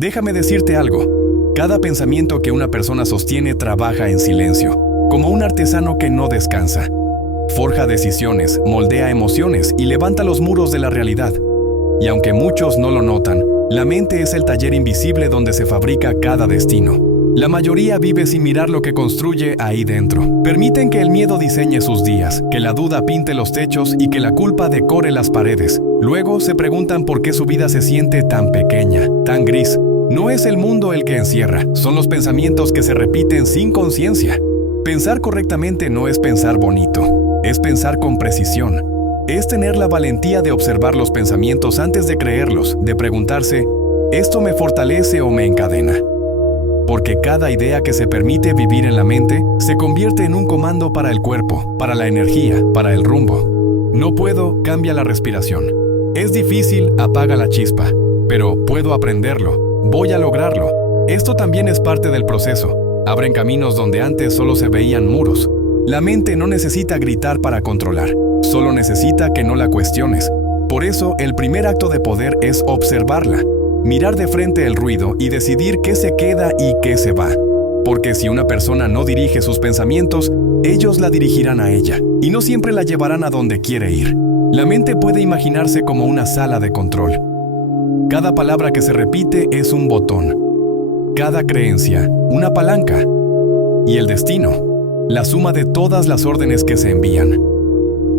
Déjame decirte algo. Cada pensamiento que una persona sostiene trabaja en silencio, como un artesano que no descansa. Forja decisiones, moldea emociones y levanta los muros de la realidad. Y aunque muchos no lo notan, la mente es el taller invisible donde se fabrica cada destino. La mayoría vive sin mirar lo que construye ahí dentro. Permiten que el miedo diseñe sus días, que la duda pinte los techos y que la culpa decore las paredes. Luego se preguntan por qué su vida se siente tan pequeña, tan gris. No es el mundo el que encierra, son los pensamientos que se repiten sin conciencia. Pensar correctamente no es pensar bonito, es pensar con precisión. Es tener la valentía de observar los pensamientos antes de creerlos, de preguntarse, ¿esto me fortalece o me encadena? Porque cada idea que se permite vivir en la mente se convierte en un comando para el cuerpo, para la energía, para el rumbo. No puedo, cambia la respiración. Es difícil, apaga la chispa. Pero puedo aprenderlo, voy a lograrlo. Esto también es parte del proceso. Abren caminos donde antes solo se veían muros. La mente no necesita gritar para controlar, solo necesita que no la cuestiones. Por eso, el primer acto de poder es observarla. Mirar de frente el ruido y decidir qué se queda y qué se va. Porque si una persona no dirige sus pensamientos, ellos la dirigirán a ella, y no siempre la llevarán a donde quiere ir. La mente puede imaginarse como una sala de control. Cada palabra que se repite es un botón. Cada creencia, una palanca. Y el destino, la suma de todas las órdenes que se envían.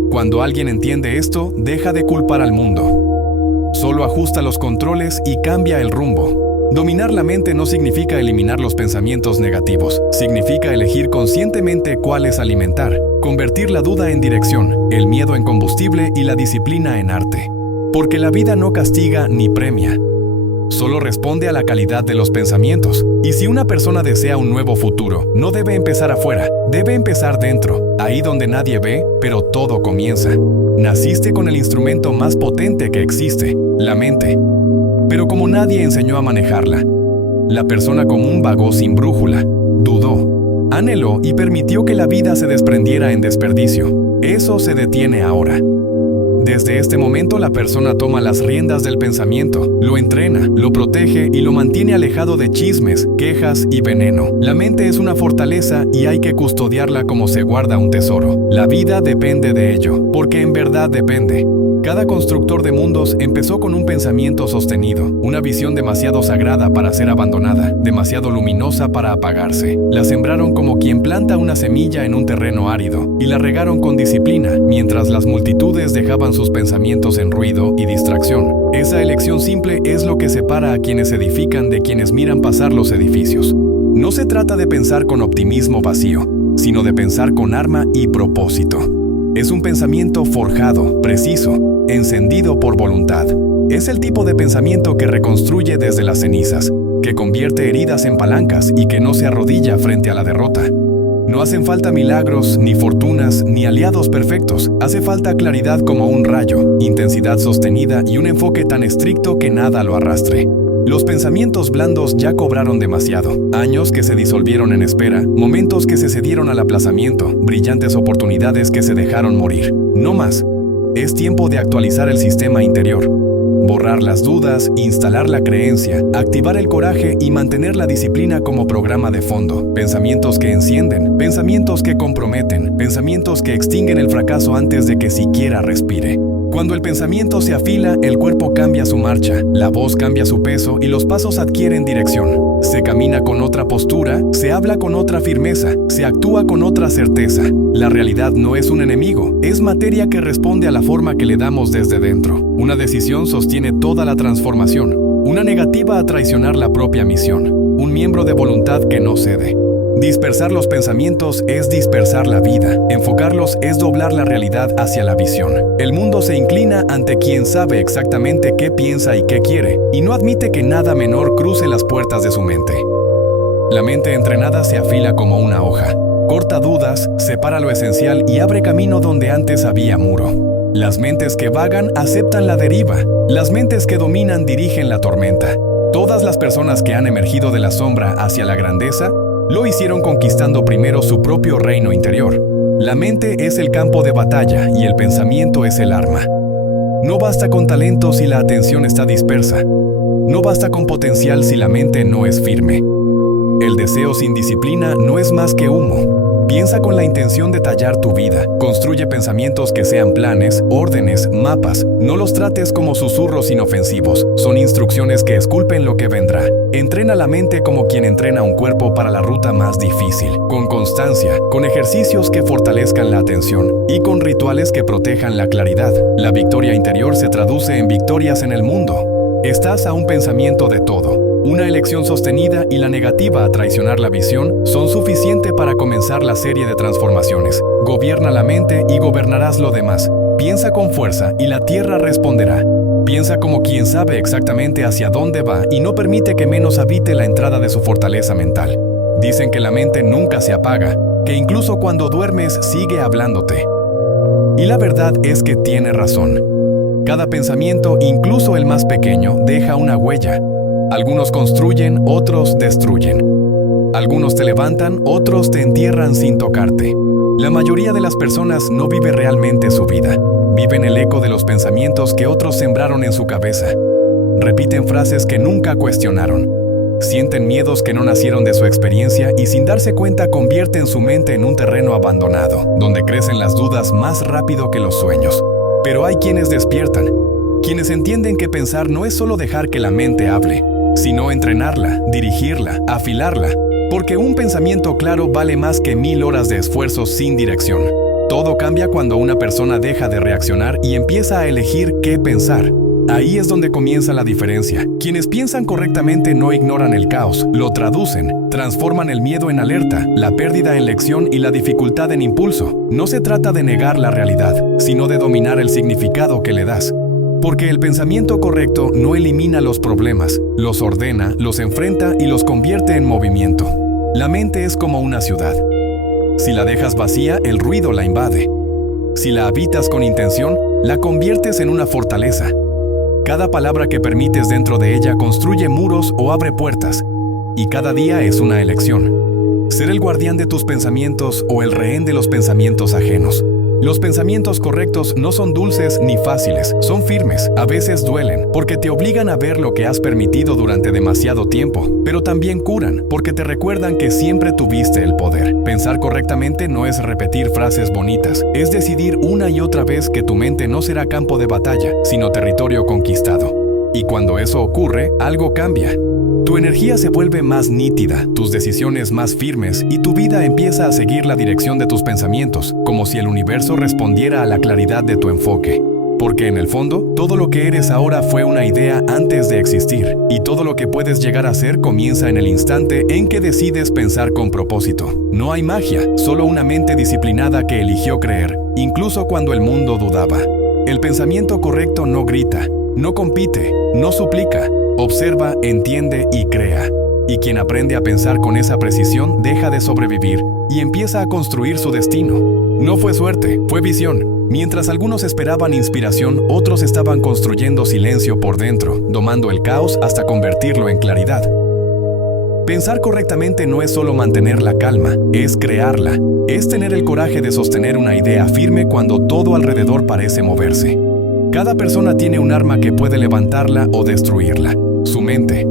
Cuando alguien entiende esto, deja de culpar al mundo. Solo ajusta los controles y cambia el rumbo. Dominar la mente no significa eliminar los pensamientos negativos, significa elegir conscientemente cuáles alimentar, convertir la duda en dirección, el miedo en combustible y la disciplina en arte. Porque la vida no castiga ni premia, solo responde a la calidad de los pensamientos. Y si una persona desea un nuevo futuro, no debe empezar afuera, debe empezar dentro, ahí donde nadie ve, pero todo comienza. Naciste con el instrumento más potente que existe, la mente. Pero como nadie enseñó a manejarla, la persona común vagó sin brújula, dudó, anheló y permitió que la vida se desprendiera en desperdicio. Eso se detiene ahora. Desde este momento la persona toma las riendas del pensamiento, lo entrena, lo protege y lo mantiene alejado de chismes, quejas y veneno. La mente es una fortaleza y hay que custodiarla como se guarda un tesoro. La vida depende de ello, porque en verdad depende. Cada constructor de mundos empezó con un pensamiento sostenido, una visión demasiado sagrada para ser abandonada, demasiado luminosa para apagarse. La sembraron como quien planta una semilla en un terreno árido y la regaron con disciplina, mientras las multitudes dejaban sus pensamientos en ruido y distracción. Esa elección simple es lo que separa a quienes edifican de quienes miran pasar los edificios. No se trata de pensar con optimismo vacío, sino de pensar con arma y propósito. Es un pensamiento forjado, preciso, encendido por voluntad. Es el tipo de pensamiento que reconstruye desde las cenizas, que convierte heridas en palancas y que no se arrodilla frente a la derrota. No hacen falta milagros, ni fortunas, ni aliados perfectos. Hace falta claridad como un rayo, intensidad sostenida y un enfoque tan estricto que nada lo arrastre. Los pensamientos blandos ya cobraron demasiado. Años que se disolvieron en espera, momentos que se cedieron al aplazamiento, brillantes oportunidades que se dejaron morir. No más. Es tiempo de actualizar el sistema interior. Borrar las dudas, instalar la creencia, activar el coraje y mantener la disciplina como programa de fondo. Pensamientos que encienden, pensamientos que comprometen, pensamientos que extinguen el fracaso antes de que siquiera respire. Cuando el pensamiento se afila, el cuerpo cambia su marcha, la voz cambia su peso y los pasos adquieren dirección. Se camina con otra postura, se habla con otra firmeza, se actúa con otra certeza. La realidad no es un enemigo, es materia que responde a la forma que le damos desde dentro. Una decisión sostiene toda la transformación, una negativa a traicionar la propia misión, un miembro de voluntad que no cede. Dispersar los pensamientos es dispersar la vida. Enfocarlos es doblar la realidad hacia la visión. El mundo se inclina ante quien sabe exactamente qué piensa y qué quiere, y no admite que nada menor cruce las puertas de su mente. La mente entrenada se afila como una hoja. Corta dudas, separa lo esencial y abre camino donde antes había muro. Las mentes que vagan aceptan la deriva. Las mentes que dominan dirigen la tormenta. Todas las personas que han emergido de la sombra hacia la grandeza lo hicieron conquistando primero su propio reino interior. La mente es el campo de batalla y el pensamiento es el arma. No basta con talento si la atención está dispersa. No basta con potencial si la mente no es firme. El deseo sin disciplina no es más que humo. Piensa con la intención de tallar tu vida. Construye pensamientos que sean planes, órdenes, mapas. No los trates como susurros inofensivos. Son instrucciones que esculpen lo que vendrá. Entrena la mente como quien entrena un cuerpo para la ruta más difícil. Con constancia, con ejercicios que fortalezcan la atención y con rituales que protejan la claridad. La victoria interior se traduce en victorias en el mundo. Estás a un pensamiento de todo. Una elección sostenida y la negativa a traicionar la visión son suficiente para comenzar la serie de transformaciones. Gobierna la mente y gobernarás lo demás. Piensa con fuerza y la tierra responderá. Piensa como quien sabe exactamente hacia dónde va y no permite que menos habite la entrada de su fortaleza mental. Dicen que la mente nunca se apaga, que incluso cuando duermes sigue hablándote. Y la verdad es que tiene razón. Cada pensamiento, incluso el más pequeño, deja una huella. Algunos construyen, otros destruyen. Algunos te levantan, otros te entierran sin tocarte. La mayoría de las personas no vive realmente su vida. Viven el eco de los pensamientos que otros sembraron en su cabeza. Repiten frases que nunca cuestionaron. Sienten miedos que no nacieron de su experiencia y sin darse cuenta convierten su mente en un terreno abandonado, donde crecen las dudas más rápido que los sueños. Pero hay quienes despiertan, quienes entienden que pensar no es solo dejar que la mente hable, sino entrenarla, dirigirla, afilarla, porque un pensamiento claro vale más que 1000 horas de esfuerzo sin dirección. Todo cambia cuando una persona deja de reaccionar y empieza a elegir qué pensar. Ahí es donde comienza la diferencia. Quienes piensan correctamente no ignoran el caos, lo traducen, transforman el miedo en alerta, la pérdida en lección y la dificultad en impulso. No se trata de negar la realidad, sino de dominar el significado que le das. Porque el pensamiento correcto no elimina los problemas, los ordena, los enfrenta y los convierte en movimiento. La mente es como una ciudad. Si la dejas vacía, el ruido la invade. Si la habitas con intención, la conviertes en una fortaleza. Cada palabra que permites dentro de ella construye muros o abre puertas, y cada día es una elección. Ser el guardián de tus pensamientos o el rehén de los pensamientos ajenos. Los pensamientos correctos no son dulces ni fáciles, son firmes, a veces duelen, porque te obligan a ver lo que has permitido durante demasiado tiempo, pero también curan, porque te recuerdan que siempre tuviste el poder. Pensar correctamente no es repetir frases bonitas, es decidir una y otra vez que tu mente no será campo de batalla, sino territorio conquistado. Y cuando eso ocurre, algo cambia. Tu energía se vuelve más nítida, tus decisiones más firmes y tu vida empieza a seguir la dirección de tus pensamientos, como si el universo respondiera a la claridad de tu enfoque. Porque en el fondo, todo lo que eres ahora fue una idea antes de existir, y todo lo que puedes llegar a ser comienza en el instante en que decides pensar con propósito. No hay magia, solo una mente disciplinada que eligió creer, incluso cuando el mundo dudaba. El pensamiento correcto no grita, no compite, no suplica. Observa, entiende y crea. Y quien aprende a pensar con esa precisión deja de sobrevivir y empieza a construir su destino. No fue suerte, fue visión. Mientras algunos esperaban inspiración, otros estaban construyendo silencio por dentro, domando el caos hasta convertirlo en claridad. Pensar correctamente no es solo mantener la calma, es crearla. Es tener el coraje de sostener una idea firme cuando todo alrededor parece moverse. Cada persona tiene un arma que puede levantarla o destruirla, su mente.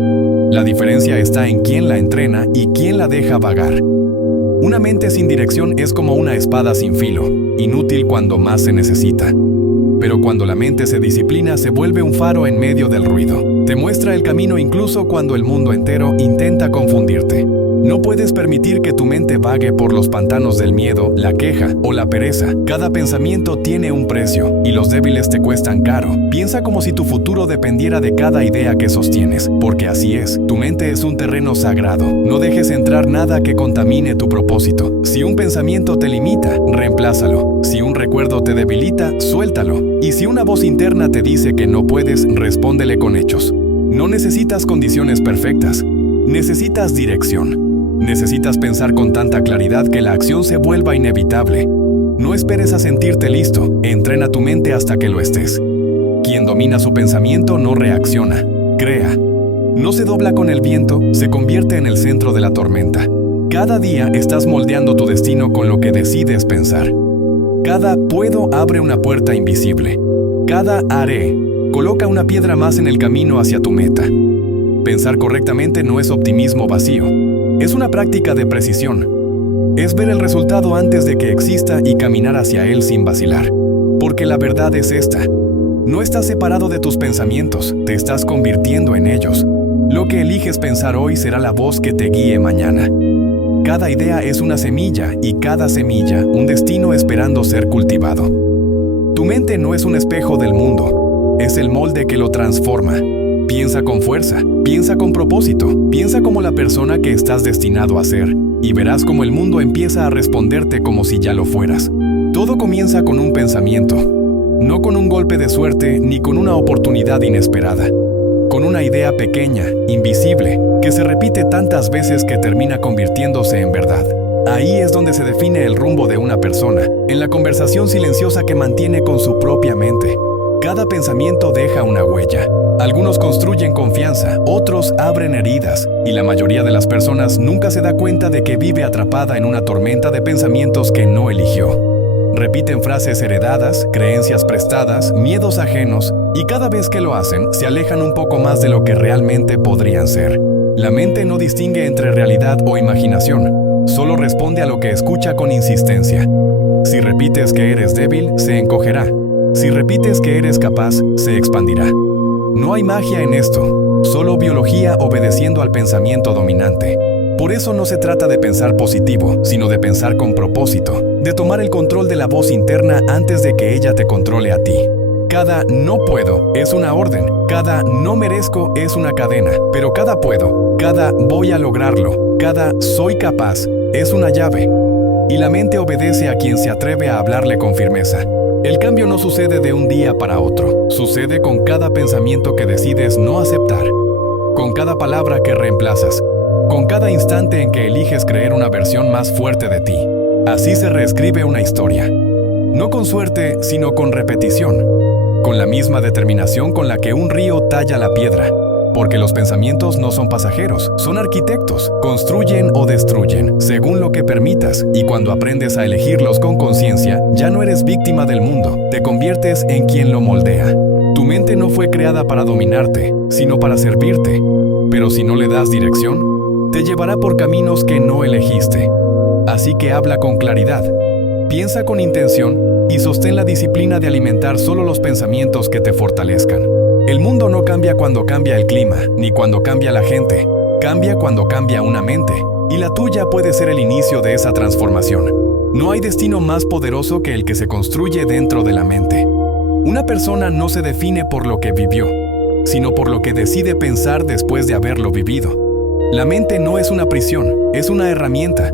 La diferencia está en quién la entrena y quién la deja vagar. Una mente sin dirección es como una espada sin filo, inútil cuando más se necesita. Pero cuando la mente se disciplina, se vuelve un faro en medio del ruido. Te muestra el camino incluso cuando el mundo entero intenta confundirte. No puedes permitir que tu mente vague por los pantanos del miedo, la queja o la pereza. Cada pensamiento tiene un precio y los débiles te cuestan caro. Piensa como si tu futuro dependiera de cada idea que sostienes, porque así es. Tu mente es un terreno sagrado. No dejes entrar nada que contamine tu propósito. Si un pensamiento te limita, reemplázalo. Si un recuerdo te debilita, suéltalo. Y si una voz interna te dice que no puedes, respóndele con hechos. No necesitas condiciones perfectas. Necesitas dirección. Necesitas pensar con tanta claridad que la acción se vuelva inevitable. No esperes a sentirte listo, entrena tu mente hasta que lo estés. Quien domina su pensamiento no reacciona, crea. No se dobla con el viento, se convierte en el centro de la tormenta. Cada día estás moldeando tu destino con lo que decides pensar. Cada puedo abre una puerta invisible. Cada haré coloca una piedra más en el camino hacia tu meta. Pensar correctamente no es optimismo vacío. Es una práctica de precisión. Es ver el resultado antes de que exista y caminar hacia él sin vacilar. Porque la verdad es esta. No estás separado de tus pensamientos, te estás convirtiendo en ellos. Lo que eliges pensar hoy será la voz que te guíe mañana. Cada idea es una semilla y cada semilla un destino esperando ser cultivado. Tu mente no es un espejo del mundo, es el molde que lo transforma. Piensa con fuerza, piensa con propósito, piensa como la persona que estás destinado a ser, y verás cómo el mundo empieza a responderte como si ya lo fueras. Todo comienza con un pensamiento, no con un golpe de suerte ni con una oportunidad inesperada. Con una idea pequeña, invisible, que se repite tantas veces que termina convirtiéndose en verdad. Ahí es donde se define el rumbo de una persona, en la conversación silenciosa que mantiene con su propia mente. Cada pensamiento deja una huella. Algunos construyen confianza, otros abren heridas, y la mayoría de las personas nunca se da cuenta de que vive atrapada en una tormenta de pensamientos que no eligió. Repiten frases heredadas, creencias prestadas, miedos ajenos, y cada vez que lo hacen, se alejan un poco más de lo que realmente podrían ser. La mente no distingue entre realidad o imaginación, solo responde a lo que escucha con insistencia. Si repites que eres débil, se encogerá. Si repites que eres capaz, se expandirá. No hay magia en esto, solo biología obedeciendo al pensamiento dominante. Por eso no se trata de pensar positivo, sino de pensar con propósito, de tomar el control de la voz interna antes de que ella te controle a ti. Cada no puedo es una orden, cada no merezco es una cadena, pero cada puedo, cada voy a lograrlo, cada soy capaz es una llave. Y la mente obedece a quien se atreve a hablarle con firmeza. El cambio no sucede de un día para otro, sucede con cada pensamiento que decides no aceptar, con cada palabra que reemplazas, con cada instante en que eliges creer una versión más fuerte de ti. Así se reescribe una historia. No con suerte, sino con repetición, con la misma determinación con la que un río talla la piedra. Porque los pensamientos no son pasajeros, son arquitectos, construyen o destruyen, según lo que permitas, y cuando aprendes a elegirlos con conciencia, ya no eres víctima del mundo, te conviertes en quien lo moldea. Tu mente no fue creada para dominarte, sino para servirte, pero si no le das dirección, te llevará por caminos que no elegiste. Así que habla con claridad, piensa con intención y sostén la disciplina de alimentar solo los pensamientos que te fortalezcan. El mundo no cambia cuando cambia el clima, ni cuando cambia la gente. Cambia cuando cambia una mente, y la tuya puede ser el inicio de esa transformación. No hay destino más poderoso que el que se construye dentro de la mente. Una persona no se define por lo que vivió, sino por lo que decide pensar después de haberlo vivido. La mente no es una prisión, es una herramienta.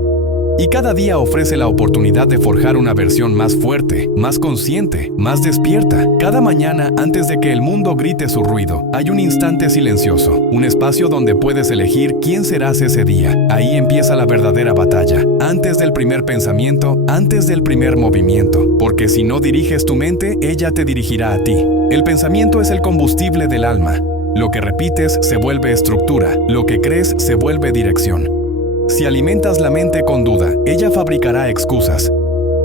Y cada día ofrece la oportunidad de forjar una versión más fuerte, más consciente, más despierta. Cada mañana, antes de que el mundo grite su ruido, hay un instante silencioso, un espacio donde puedes elegir quién serás ese día. Ahí empieza la verdadera batalla, antes del primer pensamiento, antes del primer movimiento. Porque si no diriges tu mente, ella te dirigirá a ti. El pensamiento es el combustible del alma. Lo que repites se vuelve estructura, lo que crees se vuelve dirección. Si alimentas la mente con duda, ella fabricará excusas.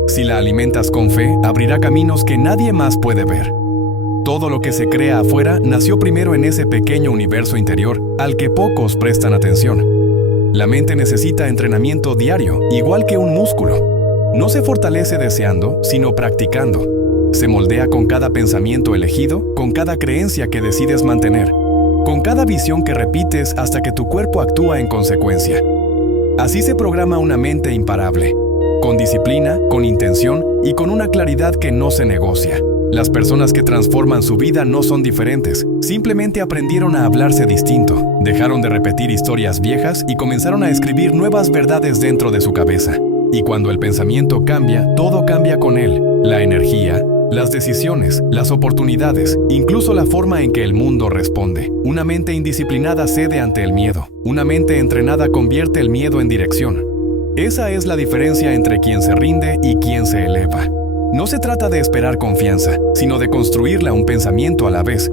Si la alimentas con fe, abrirá caminos que nadie más puede ver. Todo lo que se crea afuera nació primero en ese pequeño universo interior al que pocos prestan atención. La mente necesita entrenamiento diario, igual que un músculo. No se fortalece deseando, sino practicando. Se moldea con cada pensamiento elegido, con cada creencia que decides mantener, con cada visión que repites hasta que tu cuerpo actúa en consecuencia. Así se programa una mente imparable, con disciplina, con intención y con una claridad que no se negocia. Las personas que transforman su vida no son diferentes, simplemente aprendieron a hablarse distinto, dejaron de repetir historias viejas y comenzaron a escribir nuevas verdades dentro de su cabeza. Y cuando el pensamiento cambia, todo cambia con él, la energía, las decisiones, las oportunidades, incluso la forma en que el mundo responde. Una mente indisciplinada cede ante el miedo. Una mente entrenada convierte el miedo en dirección. Esa es la diferencia entre quien se rinde y quien se eleva. No se trata de esperar confianza, sino de construirla un pensamiento a la vez,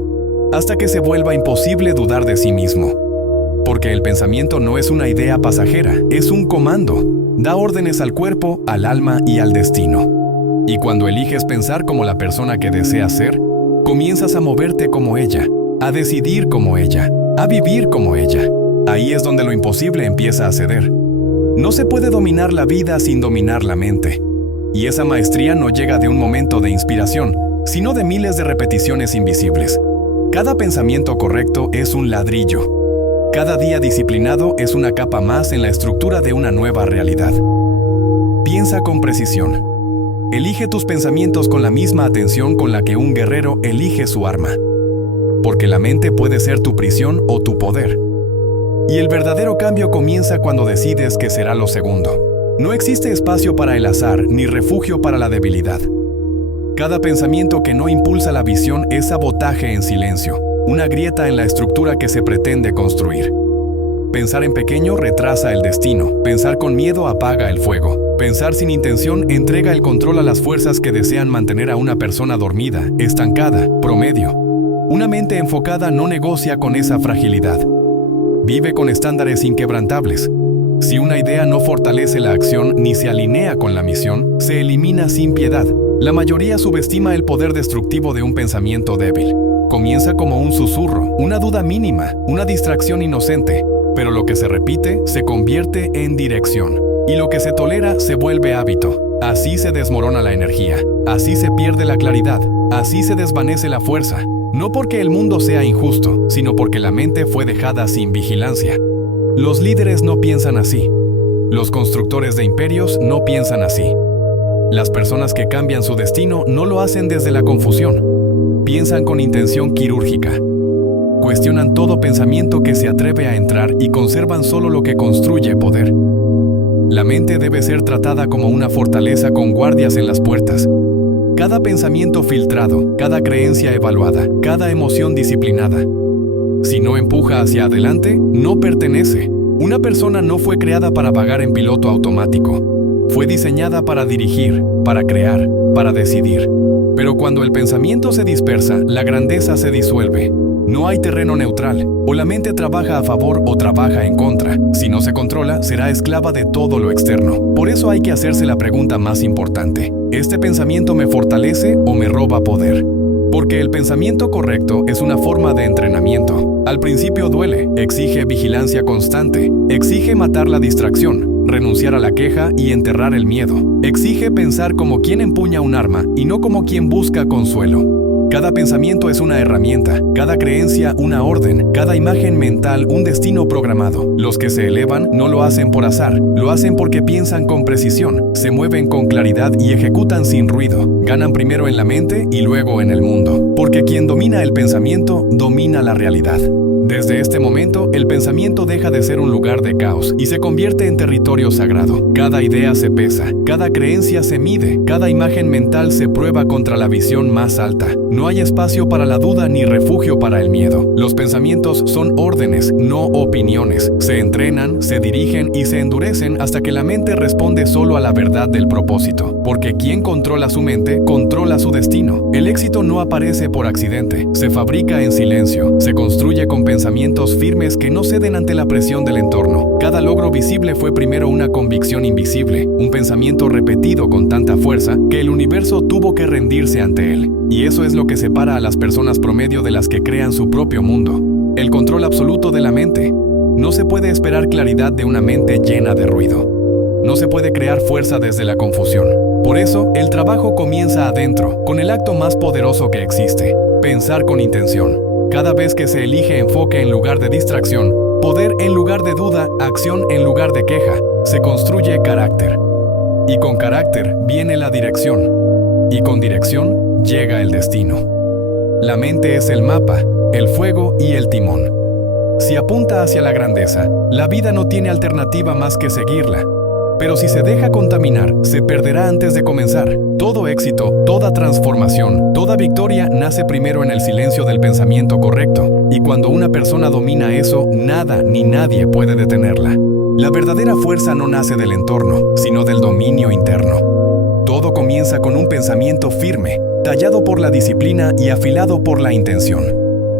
hasta que se vuelva imposible dudar de sí mismo. Porque el pensamiento no es una idea pasajera, es un comando. Da órdenes al cuerpo, al alma y al destino. Y cuando eliges pensar como la persona que deseas ser, comienzas a moverte como ella, a decidir como ella, a vivir como ella. Ahí es donde lo imposible empieza a ceder. No se puede dominar la vida sin dominar la mente. Y esa maestría no llega de un momento de inspiración, sino de miles de repeticiones invisibles. Cada pensamiento correcto es un ladrillo. Cada día disciplinado es una capa más en la estructura de una nueva realidad. Piensa con precisión. Elige tus pensamientos con la misma atención con la que un guerrero elige su arma. Porque la mente puede ser tu prisión o tu poder. Y el verdadero cambio comienza cuando decides que será lo segundo. No existe espacio para el azar ni refugio para la debilidad. Cada pensamiento que no impulsa la visión es sabotaje en silencio, una grieta en la estructura que se pretende construir. Pensar en pequeño retrasa el destino, pensar con miedo apaga el fuego, pensar sin intención entrega el control a las fuerzas que desean mantener a una persona dormida, estancada, promedio. Una mente enfocada no negocia con esa fragilidad. Vive con estándares inquebrantables. Si una idea no fortalece la acción ni se alinea con la misión, se elimina sin piedad. La mayoría subestima el poder destructivo de un pensamiento débil. Comienza como un susurro, una duda mínima, una distracción inocente, pero lo que se repite se convierte en dirección, y lo que se tolera se vuelve hábito. Así se desmorona la energía, así se pierde la claridad, así se desvanece la fuerza, no porque el mundo sea injusto, sino porque la mente fue dejada sin vigilancia. Los líderes no piensan así. Los constructores de imperios no piensan así. Las personas que cambian su destino no lo hacen desde la confusión. Piensan con intención quirúrgica. Cuestionan todo pensamiento que se atreve a entrar y conservan solo lo que construye poder. La mente debe ser tratada como una fortaleza con guardias en las puertas. Cada pensamiento filtrado, cada creencia evaluada, cada emoción disciplinada. Si no empuja hacia adelante, no pertenece. Una persona no fue creada para vagar en piloto automático. Fue diseñada para dirigir, para crear, para decidir. Pero cuando el pensamiento se dispersa, la grandeza se disuelve. No hay terreno neutral. O la mente trabaja a favor o trabaja en contra. Si no se controla, será esclava de todo lo externo. Por eso hay que hacerse la pregunta más importante. ¿Este pensamiento me fortalece o me roba poder? Porque el pensamiento correcto es una forma de entrenamiento. Al principio duele, exige vigilancia constante, exige matar la distracción, renunciar a la queja y enterrar el miedo. Exige pensar como quien empuña un arma y no como quien busca consuelo. Cada pensamiento es una herramienta, cada creencia una orden, cada imagen mental un destino programado. Los que se elevan no lo hacen por azar, lo hacen porque piensan con precisión, se mueven con claridad y ejecutan sin ruido. Ganan primero en la mente y luego en el mundo. Porque quien domina el pensamiento, domina la realidad. Desde este momento, el pensamiento deja de ser un lugar de caos y se convierte en territorio sagrado. Cada idea se pesa, cada creencia se mide, cada imagen mental se prueba contra la visión más alta. No hay espacio para la duda ni refugio para el miedo. Los pensamientos son órdenes, no opiniones. Se entrenan, se dirigen y se endurecen hasta que la mente responde solo a la verdad del propósito. Porque quien controla su mente, controla su destino. El éxito no aparece por accidente, se fabrica en silencio, se construye con pensamientos firmes que no ceden ante la presión del entorno. Cada logro visible fue primero una convicción invisible, un pensamiento repetido con tanta fuerza que el universo tuvo que rendirse ante él. Y eso es lo que separa a las personas promedio de las que crean su propio mundo. El control absoluto de la mente. No se puede esperar claridad de una mente llena de ruido. No se puede crear fuerza desde la confusión. Por eso, el trabajo comienza adentro, con el acto más poderoso que existe: pensar con intención. Cada vez que se elige enfoque en lugar de distracción, poder en lugar de duda, acción en lugar de queja, se construye carácter. Y con carácter viene la dirección. Y con dirección llega el destino. La mente es el mapa, el fuego y el timón. Si apunta hacia la grandeza, la vida no tiene alternativa más que seguirla. Pero si se deja contaminar, se perderá antes de comenzar. Todo éxito, toda transformación, toda victoria nace primero en el silencio del pensamiento correcto. Y cuando una persona domina eso, nada ni nadie puede detenerla. La verdadera fuerza no nace del entorno, sino del dominio interno. Todo comienza con un pensamiento firme, tallado por la disciplina y afilado por la intención.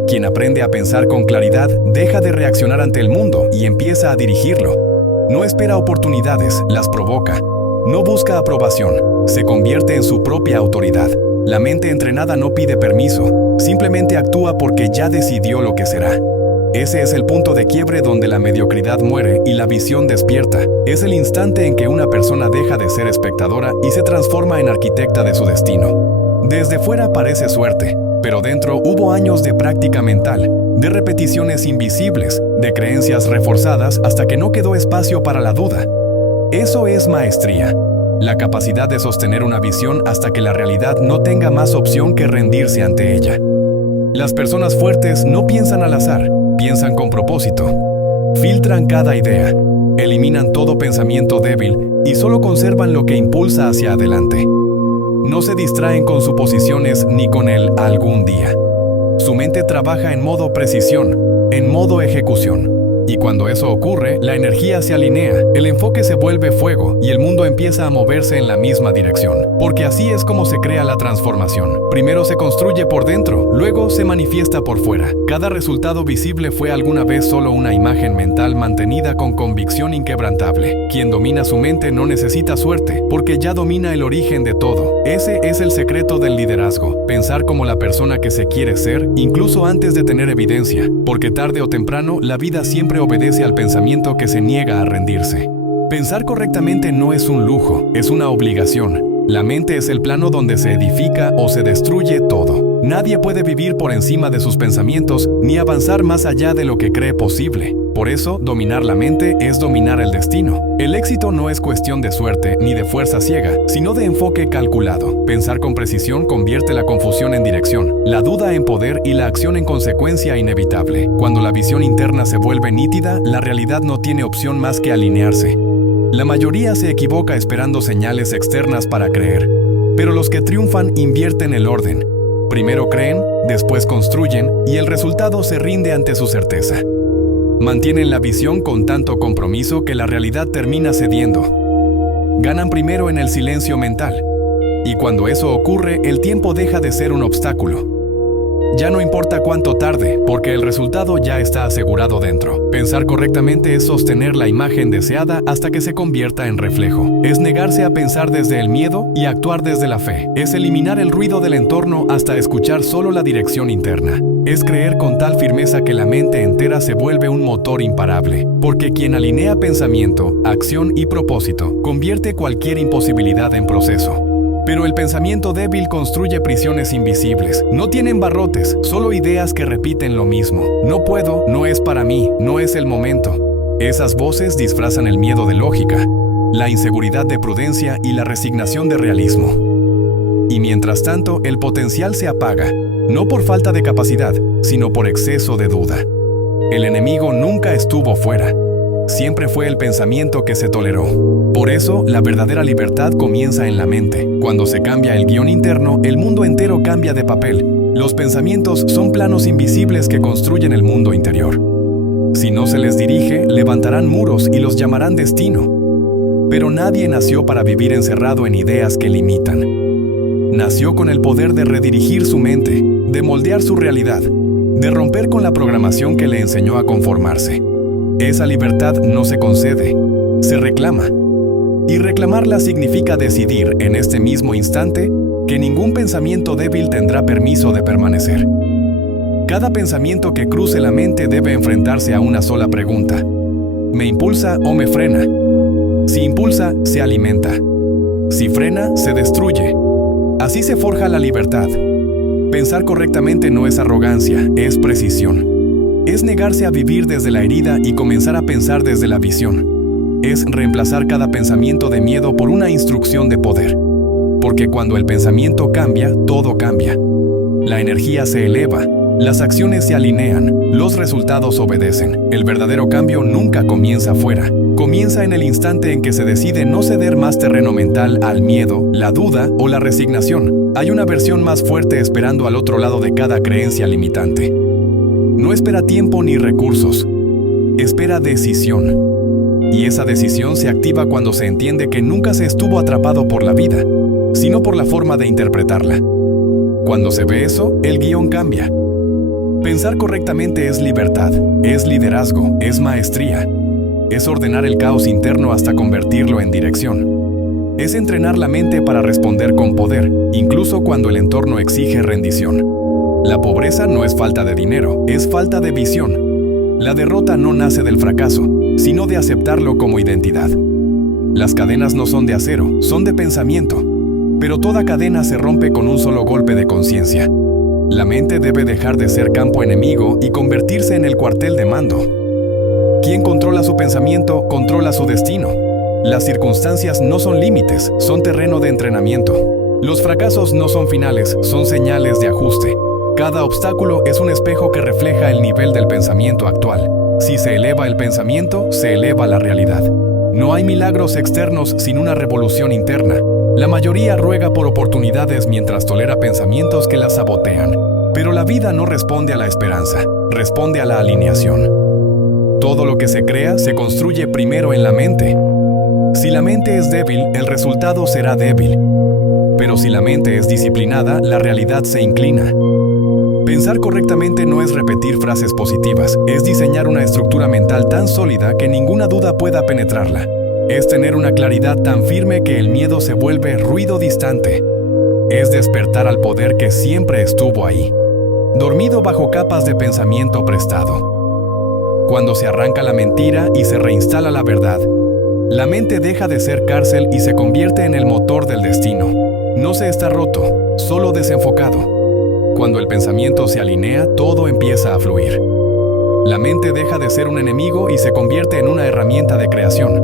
Quien aprende a pensar con claridad, deja de reaccionar ante el mundo y empieza a dirigirlo. No espera oportunidades, las provoca. No busca aprobación, se convierte en su propia autoridad. La mente entrenada no pide permiso, simplemente actúa porque ya decidió lo que será. Ese es el punto de quiebre donde la mediocridad muere y la visión despierta. Es el instante en que una persona deja de ser espectadora y se transforma en arquitecta de su destino. Desde fuera parece suerte, pero dentro hubo años de práctica mental, de repeticiones invisibles, de creencias reforzadas hasta que no quedó espacio para la duda. Eso es maestría, la capacidad de sostener una visión hasta que la realidad no tenga más opción que rendirse ante ella. Las personas fuertes no piensan al azar, piensan con propósito. Filtran cada idea, eliminan todo pensamiento débil y solo conservan lo que impulsa hacia adelante. No se distraen con suposiciones ni con el algún día. Su mente trabaja en modo precisión, en modo ejecución. Y cuando eso ocurre, la energía se alinea, el enfoque se vuelve fuego y el mundo empieza a moverse en la misma dirección. Porque así es como se crea la transformación. Primero se construye por dentro, luego se manifiesta por fuera. Cada resultado visible fue alguna vez solo una imagen mental mantenida con convicción inquebrantable. Quien domina su mente no necesita suerte, porque ya domina el origen de todo. Ese es el secreto del liderazgo, pensar como la persona que se quiere ser, incluso antes de tener evidencia, porque tarde o temprano la vida siempre obedece al pensamiento que se niega a rendirse. Pensar correctamente no es un lujo, es una obligación. La mente es el plano donde se edifica o se destruye todo. Nadie puede vivir por encima de sus pensamientos ni avanzar más allá de lo que cree posible. Por eso, dominar la mente es dominar el destino. El éxito no es cuestión de suerte ni de fuerza ciega, sino de enfoque calculado. Pensar con precisión convierte la confusión en dirección, la duda en poder y la acción en consecuencia inevitable. Cuando la visión interna se vuelve nítida, la realidad no tiene opción más que alinearse. La mayoría se equivoca esperando señales externas para creer, pero los que triunfan invierten el orden. Primero creen, después construyen y el resultado se rinde ante su certeza. Mantienen la visión con tanto compromiso que la realidad termina cediendo. Ganan primero en el silencio mental, y cuando eso ocurre, el tiempo deja de ser un obstáculo. Ya no importa cuánto tarde, porque el resultado ya está asegurado dentro. Pensar correctamente es sostener la imagen deseada hasta que se convierta en reflejo. Es negarse a pensar desde el miedo y actuar desde la fe. Es eliminar el ruido del entorno hasta escuchar solo la dirección interna. Es creer con tal firmeza que la mente entera se vuelve un motor imparable, porque quien alinea pensamiento, acción y propósito, convierte cualquier imposibilidad en proceso. Pero el pensamiento débil construye prisiones invisibles. No tienen barrotes, solo ideas que repiten lo mismo. No puedo, no es para mí, no es el momento. Esas voces disfrazan el miedo de lógica, la inseguridad de prudencia y la resignación de realismo. Y mientras tanto, el potencial se apaga, no por falta de capacidad, sino por exceso de duda. El enemigo nunca estuvo fuera. Siempre fue el pensamiento que se toleró. Por eso, la verdadera libertad comienza en la mente. Cuando se cambia el guión interno, el mundo entero cambia de papel. Los pensamientos son planos invisibles que construyen el mundo interior. Si no se les dirige, levantarán muros y los llamarán destino. Pero nadie nació para vivir encerrado en ideas que limitan. Nació con el poder de redirigir su mente, de moldear su realidad, de romper con la programación que le enseñó a conformarse. Esa libertad no se concede, se reclama. Y reclamarla significa decidir en este mismo instante que ningún pensamiento débil tendrá permiso de permanecer. Cada pensamiento que cruce la mente debe enfrentarse a una sola pregunta: ¿me impulsa o me frena? Si impulsa, se alimenta. Si frena, se destruye. Así se forja la libertad. Pensar correctamente no es arrogancia, es precisión. Es negarse a vivir desde la herida y comenzar a pensar desde la visión. Es reemplazar cada pensamiento de miedo por una instrucción de poder. Porque cuando el pensamiento cambia, todo cambia. La energía se eleva, las acciones se alinean, los resultados obedecen. El verdadero cambio nunca comienza afuera. Comienza en el instante en que se decide no ceder más terreno mental al miedo, la duda o la resignación. Hay una versión más fuerte esperando al otro lado de cada creencia limitante. No espera tiempo ni recursos, espera decisión. Y esa decisión se activa cuando se entiende que nunca se estuvo atrapado por la vida, sino por la forma de interpretarla. Cuando se ve eso, el guión cambia. Pensar correctamente es libertad, es liderazgo, es maestría. Es ordenar el caos interno hasta convertirlo en dirección. Es entrenar la mente para responder con poder, incluso cuando el entorno exige rendición. La pobreza no es falta de dinero, es falta de visión. La derrota no nace del fracaso, sino de aceptarlo como identidad. Las cadenas no son de acero, son de pensamiento. Pero toda cadena se rompe con un solo golpe de conciencia. La mente debe dejar de ser campo enemigo y convertirse en el cuartel de mando. Quien controla su pensamiento, controla su destino. Las circunstancias no son límites, son terreno de entrenamiento. Los fracasos no son finales, son señales de ajuste. Cada obstáculo es un espejo que refleja el nivel del pensamiento actual. Si se eleva el pensamiento, se eleva la realidad. No hay milagros externos sin una revolución interna. La mayoría ruega por oportunidades mientras tolera pensamientos que la sabotean. Pero la vida no responde a la esperanza, responde a la alineación. Todo lo que se crea se construye primero en la mente. Si la mente es débil, el resultado será débil. Pero si la mente es disciplinada, la realidad se inclina. Pensar correctamente no es repetir frases positivas, es diseñar una estructura mental tan sólida que ninguna duda pueda penetrarla. Es tener una claridad tan firme que el miedo se vuelve ruido distante. Es despertar al poder que siempre estuvo ahí, dormido bajo capas de pensamiento prestado. Cuando se arranca la mentira y se reinstala la verdad, la mente deja de ser cárcel y se convierte en el motor del destino. No se está roto, solo desenfocado. Cuando el pensamiento se alinea, todo empieza a fluir. La mente deja de ser un enemigo y se convierte en una herramienta de creación.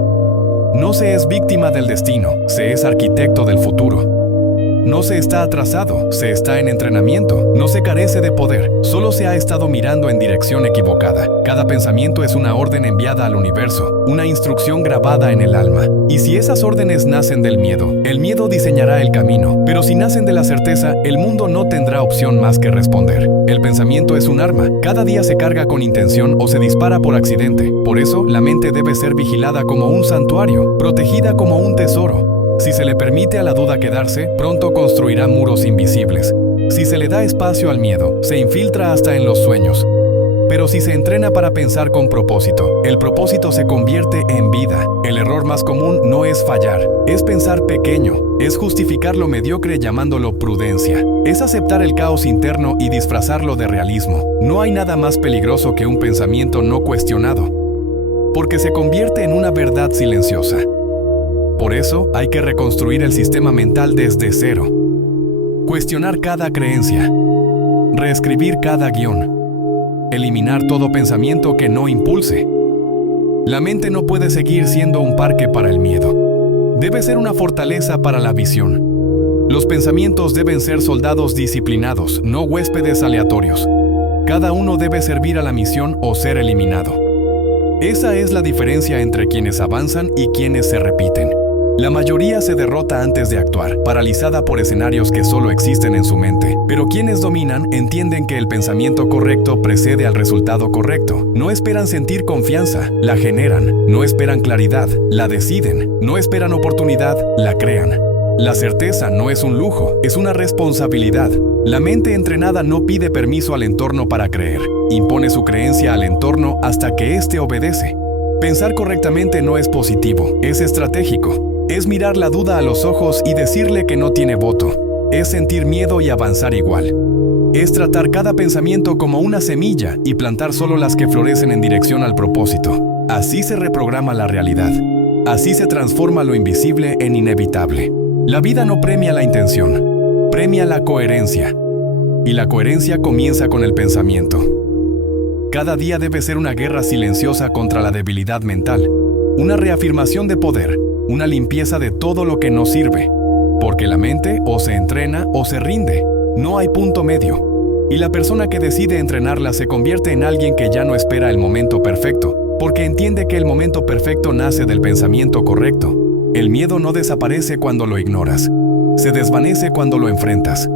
No se es víctima del destino, se es arquitecto del futuro. No se está atrasado, se está en entrenamiento. No se carece de poder, solo se ha estado mirando en dirección equivocada. Cada pensamiento es una orden enviada al universo, una instrucción grabada en el alma. Y si esas órdenes nacen del miedo, el miedo diseñará el camino. Pero si nacen de la certeza, el mundo no tendrá opción más que responder. El pensamiento es un arma, cada día se carga con intención o se dispara por accidente. Por eso, la mente debe ser vigilada como un santuario, protegida como un tesoro. Si se le permite a la duda quedarse, pronto construirá muros invisibles. Si se le da espacio al miedo, se infiltra hasta en los sueños. Pero si se entrena para pensar con propósito, el propósito se convierte en vida. El error más común no es fallar, es pensar pequeño, es justificar lo mediocre llamándolo prudencia. Es aceptar el caos interno y disfrazarlo de realismo. No hay nada más peligroso que un pensamiento no cuestionado, porque se convierte en una verdad silenciosa. Por eso, hay que reconstruir el sistema mental desde cero. Cuestionar cada creencia. Reescribir cada guión. Eliminar todo pensamiento que no impulse. La mente no puede seguir siendo un parque para el miedo. Debe ser una fortaleza para la visión. Los pensamientos deben ser soldados disciplinados, no huéspedes aleatorios. Cada uno debe servir a la misión o ser eliminado. Esa es la diferencia entre quienes avanzan y quienes se repiten. La mayoría se derrota antes de actuar, paralizada por escenarios que solo existen en su mente. Pero quienes dominan entienden que el pensamiento correcto precede al resultado correcto. No esperan sentir confianza, la generan. No esperan claridad, la deciden. No esperan oportunidad, la crean. La certeza no es un lujo, es una responsabilidad. La mente entrenada no pide permiso al entorno para creer. Impone su creencia al entorno hasta que éste obedece. Pensar correctamente no es positivo, es estratégico. Es mirar la duda a los ojos y decirle que no tiene voto. Es sentir miedo y avanzar igual. Es tratar cada pensamiento como una semilla y plantar solo las que florecen en dirección al propósito. Así se reprograma la realidad. Así se transforma lo invisible en inevitable. La vida no premia la intención, premia la coherencia. Y la coherencia comienza con el pensamiento. Cada día debe ser una guerra silenciosa contra la debilidad mental. Una reafirmación de poder. Una limpieza de todo lo que no sirve, porque la mente o se entrena o se rinde, no hay punto medio. Y la persona que decide entrenarla se convierte en alguien que ya no espera el momento perfecto, porque entiende que el momento perfecto nace del pensamiento correcto. El miedo no desaparece cuando lo ignoras, se desvanece cuando lo enfrentas.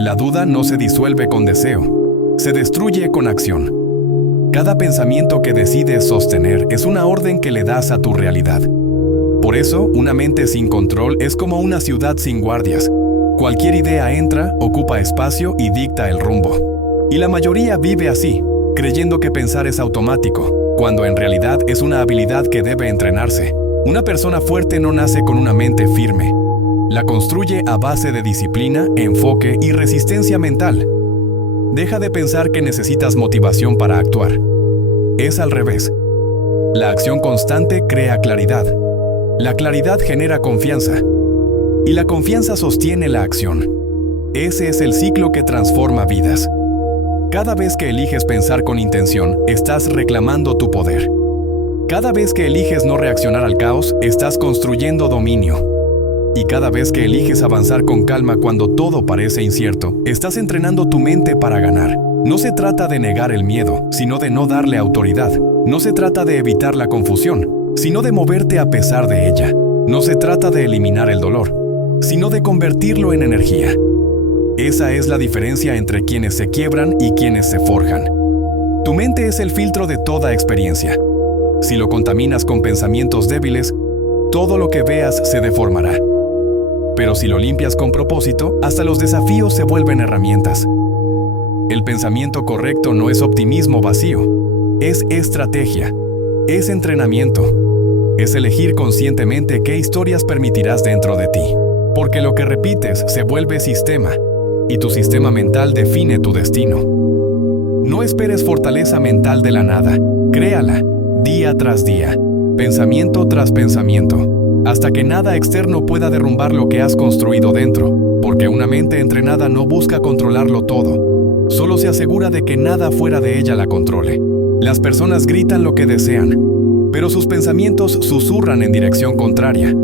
La duda no se disuelve con deseo, se destruye con acción. Cada pensamiento que decides sostener es una orden que le das a tu realidad. Por eso, una mente sin control es como una ciudad sin guardias. Cualquier idea entra, ocupa espacio y dicta el rumbo. Y la mayoría vive así, creyendo que pensar es automático, cuando en realidad es una habilidad que debe entrenarse. Una persona fuerte no nace con una mente firme. La construye a base de disciplina, enfoque y resistencia mental. Deja de pensar que necesitas motivación para actuar. es al revés. La acción constante crea claridad. La claridad genera confianza. Y la confianza sostiene la acción. Ese es el ciclo que transforma vidas. Cada vez que eliges pensar con intención, estás reclamando tu poder. Cada vez que eliges no reaccionar al caos, estás construyendo dominio. Y cada vez que eliges avanzar con calma cuando todo parece incierto, estás entrenando tu mente para ganar. No se trata de negar el miedo, sino de no darle autoridad. No se trata de evitar la confusión, sino de moverte a pesar de ella. No se trata de eliminar el dolor, sino de convertirlo en energía. Esa es la diferencia entre quienes se quiebran y quienes se forjan. Tu mente es el filtro de toda experiencia. Si lo contaminas con pensamientos débiles, todo lo que veas se deformará. Pero si lo limpias con propósito, hasta los desafíos se vuelven herramientas. El pensamiento correcto no es optimismo vacío, es estrategia, es entrenamiento, es elegir conscientemente qué historias permitirás dentro de ti. Porque lo que repites se vuelve sistema, y tu sistema mental define tu destino. No esperes fortaleza mental de la nada, créala, día tras día, pensamiento tras pensamiento, hasta que nada externo pueda derrumbar lo que has construido dentro, porque una mente entrenada no busca controlarlo todo, solo se asegura de que nada fuera de ella la controle. Las personas gritan lo que desean, pero sus pensamientos susurran en dirección contraria.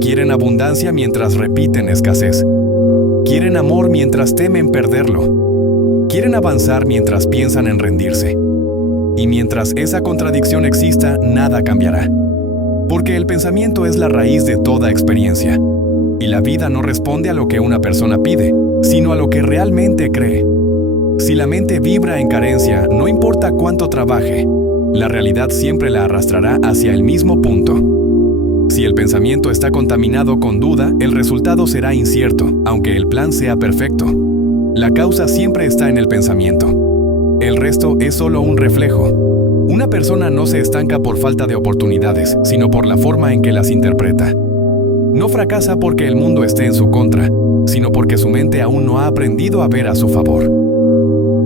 Quieren abundancia mientras repiten escasez. Quieren amor mientras temen perderlo. Quieren avanzar mientras piensan en rendirse. Y mientras esa contradicción exista, nada cambiará. Porque el pensamiento es la raíz de toda experiencia. Y la vida no responde a lo que una persona pide, sino a lo que realmente cree. Si la mente vibra en carencia, no importa cuánto trabaje, la realidad siempre la arrastrará hacia el mismo punto. Si el pensamiento está contaminado con duda, el resultado será incierto, aunque el plan sea perfecto. La causa siempre está en el pensamiento. El resto es solo un reflejo. Una persona no se estanca por falta de oportunidades, sino por la forma en que las interpreta. No fracasa porque el mundo esté en su contra, sino porque su mente aún no ha aprendido a ver a su favor.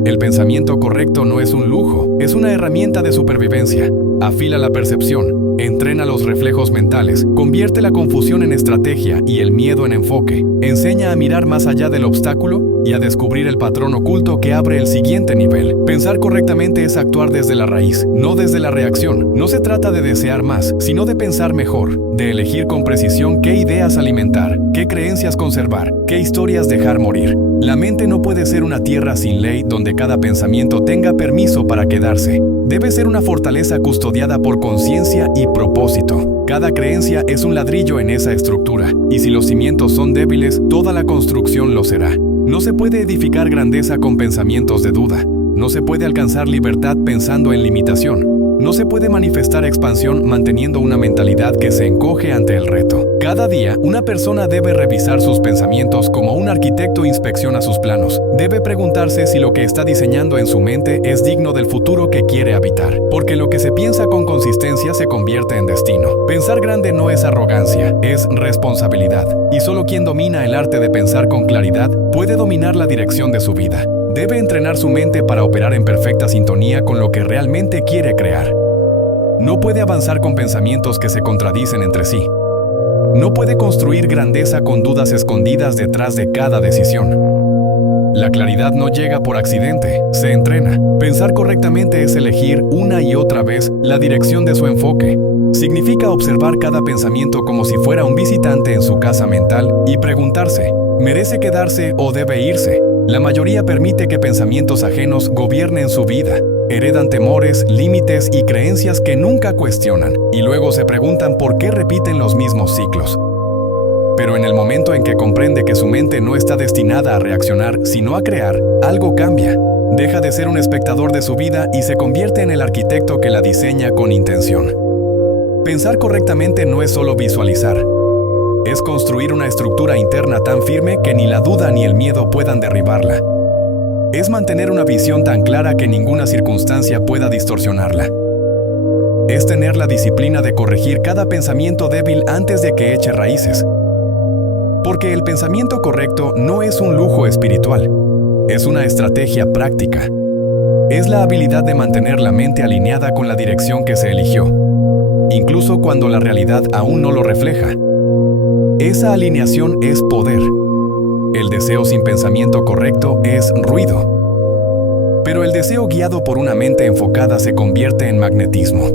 El pensamiento correcto no es un lujo, es una herramienta de supervivencia. Afila la percepción, entrena los reflejos mentales, convierte la confusión en estrategia y el miedo en enfoque. Enseña a mirar más allá del obstáculo y a descubrir el patrón oculto que abre el siguiente nivel. Pensar correctamente es actuar desde la raíz, no desde la reacción. No se trata de desear más, sino de pensar mejor, de elegir con precisión qué ideas alimentar, qué creencias conservar, qué historias dejar morir. La mente no puede ser una tierra sin ley donde cada pensamiento tenga permiso para quedarse. Debe ser una fortaleza custodiada por conciencia y propósito. Cada creencia es un ladrillo en esa estructura, y si los cimientos son débiles, toda la construcción lo será. No se puede edificar grandeza con pensamientos de duda. No se puede alcanzar libertad pensando en limitación. No se puede manifestar expansión manteniendo una mentalidad que se encoge ante el reto. Cada día, una persona debe revisar sus pensamientos como un arquitecto inspecciona sus planos. Debe preguntarse si lo que está diseñando en su mente es digno del futuro que quiere habitar. Porque lo que se piensa con consistencia se convierte en destino. Pensar grande no es arrogancia, es responsabilidad. Y solo quien domina el arte de pensar con claridad puede dominar la dirección de su vida. Debe entrenar su mente para operar en perfecta sintonía con lo que realmente quiere crear. No puede avanzar con pensamientos que se contradicen entre sí. No puede construir grandeza con dudas escondidas detrás de cada decisión. La claridad no llega por accidente, se entrena. Pensar correctamente es elegir una y otra vez la dirección de su enfoque. Significa observar cada pensamiento como si fuera un visitante en su casa mental y preguntarse, ¿merece quedarse o debe irse? La mayoría permite que pensamientos ajenos gobiernen su vida. Heredan temores, límites y creencias que nunca cuestionan, y luego se preguntan por qué repiten los mismos ciclos. Pero en el momento en que comprende que su mente no está destinada a reaccionar, sino a crear, algo cambia. Deja de ser un espectador de su vida y se convierte en el arquitecto que la diseña con intención. Pensar correctamente no es solo visualizar. Es construir una estructura interna tan firme que ni la duda ni el miedo puedan derribarla. Es mantener una visión tan clara que ninguna circunstancia pueda distorsionarla. Es tener la disciplina de corregir cada pensamiento débil antes de que eche raíces. Porque el pensamiento correcto no es un lujo espiritual, es una estrategia práctica. Es la habilidad de mantener la mente alineada con la dirección que se eligió, incluso cuando la realidad aún no lo refleja. Esa alineación es poder. El deseo sin pensamiento correcto es ruido. Pero el deseo guiado por una mente enfocada se convierte en magnetismo.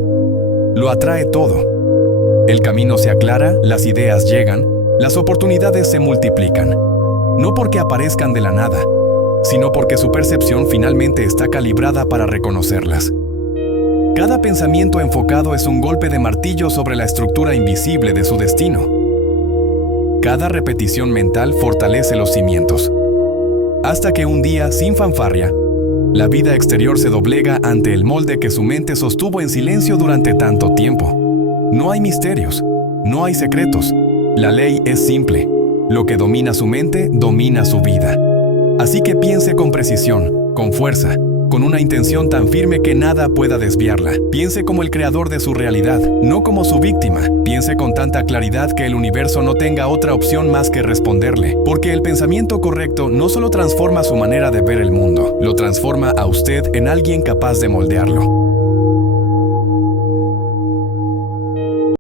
Lo atrae todo. El camino se aclara, las ideas llegan, las oportunidades se multiplican. No porque aparezcan de la nada, sino porque su percepción finalmente está calibrada para reconocerlas. Cada pensamiento enfocado es un golpe de martillo sobre la estructura invisible de su destino. Cada repetición mental fortalece los cimientos. Hasta que un día, sin fanfarria, la vida exterior se doblega ante el molde que su mente sostuvo en silencio durante tanto tiempo. No hay misterios, no hay secretos. La ley es simple. Lo que domina su mente, domina su vida. Así que piense con precisión, con fuerza, con una intención tan firme que nada pueda desviarla. Piense como el creador de su realidad, no como su víctima. Piense con tanta claridad que el universo no tenga otra opción más que responderle. Porque el pensamiento correcto no solo transforma su manera de ver el mundo, lo transforma a usted en alguien capaz de moldearlo.